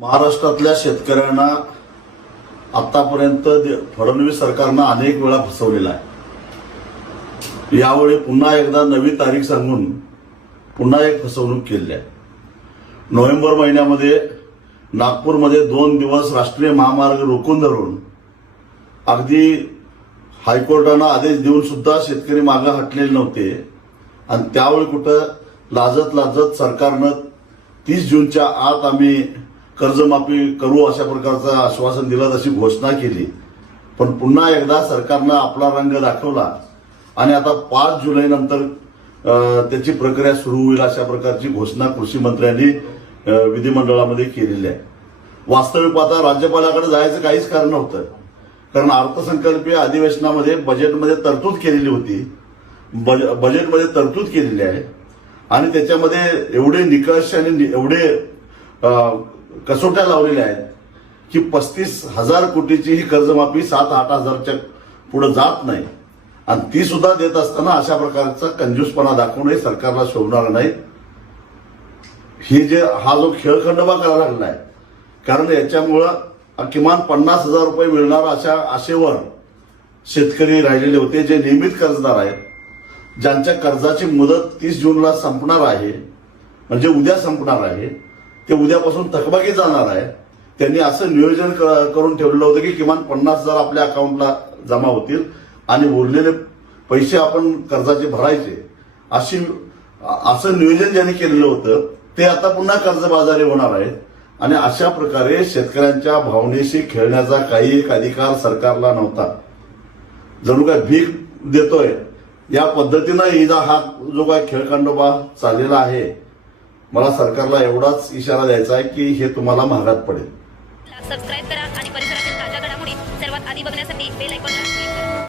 महाराष्ट्रातल्या शेतकऱ्यांना आतापर्यंत फडणवीस सरकारनं अनेक वेळा फसवलेला आहे। यावेळी पुन्हा एकदा नवी तारीख सांगून पुन्हा एक फसवणूक केली आहे। नोव्हेंबर महिन्यामध्ये नागपूरमध्ये 2 दिवस राष्ट्रीय महामार्ग रोखून धरून अगदी हायकोर्टानं आदेश देऊन सुद्धा शेतकरी मागे हटलेले नव्हते आणि त्यावेळी कुठं लाजत सरकारनं 30 जूनच्या आत आम्ही कर्जमाफी करू अशा प्रकारचं आश्वासन दिलं, तशी घोषणा केली। पण पुन्हा एकदा सरकारनं आपला रंग दाखवला आणि आता 5 जुलैनंतर त्याची प्रक्रिया सुरू होईल अशा प्रकारची घोषणा कृषी मंत्र्यांनी विधिमंडळामध्ये केलेली आहे। वास्तविक आता राज्यपालाकडे जायचं काहीच कारण नव्हतं, कारण अर्थसंकल्पीय अधिवेशनामध्ये बजेटमध्ये तरतूद केलेली होती, बजेटमध्ये तरतूद केलेली आहे आणि त्याच्यामध्ये एवढे निकष आणि एवढे कसोट्या लावलेल्या आहेत की 35,000 कोटीची ही कर्जमाफी 7-8 हजारच्या पुढे जात नाही आणि ती सुद्धा देत असताना अशा प्रकारचा कंजूसपणा दाखवणे सरकारला शोभणार नाही। हा जो खेळखंडोबा करायला लागलाय, कारण याच्यामुळं किमान 50,000 रुपये मिळणार अशा आशेवर शेतकरी राहिलेले होते, जे नियमित कर्जदार आहेत, ज्यांच्या कर्जाची मुदत 30 जूनला संपणार आहे, म्हणजे उद्या संपणार आहे, ते उद्यापासून थकबाकी जाणार आहे। त्यांनी असं नियोजन करून ठेवलेलं होतं की किमान 50,000 आपल्या अकाउंटला जमा होतील आणि उरलेले पैसे आपण कर्जाचे भरायचे, असं नियोजन ज्यांनी केलेलं होतं ते आता पुन्हा कर्जबाजारी होणार आहे आणि अशा प्रकारे शेतकऱ्यांच्या भावनेशी खेळण्याचा काही एक अधिकार सरकारला नव्हता। जणू काय भीक देतोय या पद्धतीनं हा जो काय खेळखंडोबा चाललेला आहे, मला सरकारला एवढाच इशारा द्यायचा आहे की हे तुम्हाला महागात पडेल। सबस्क्राइब करा आणि परिसरातील ताज्या घडामोडी सर्वात आधी बघण्यासाठी बेल आयकॉन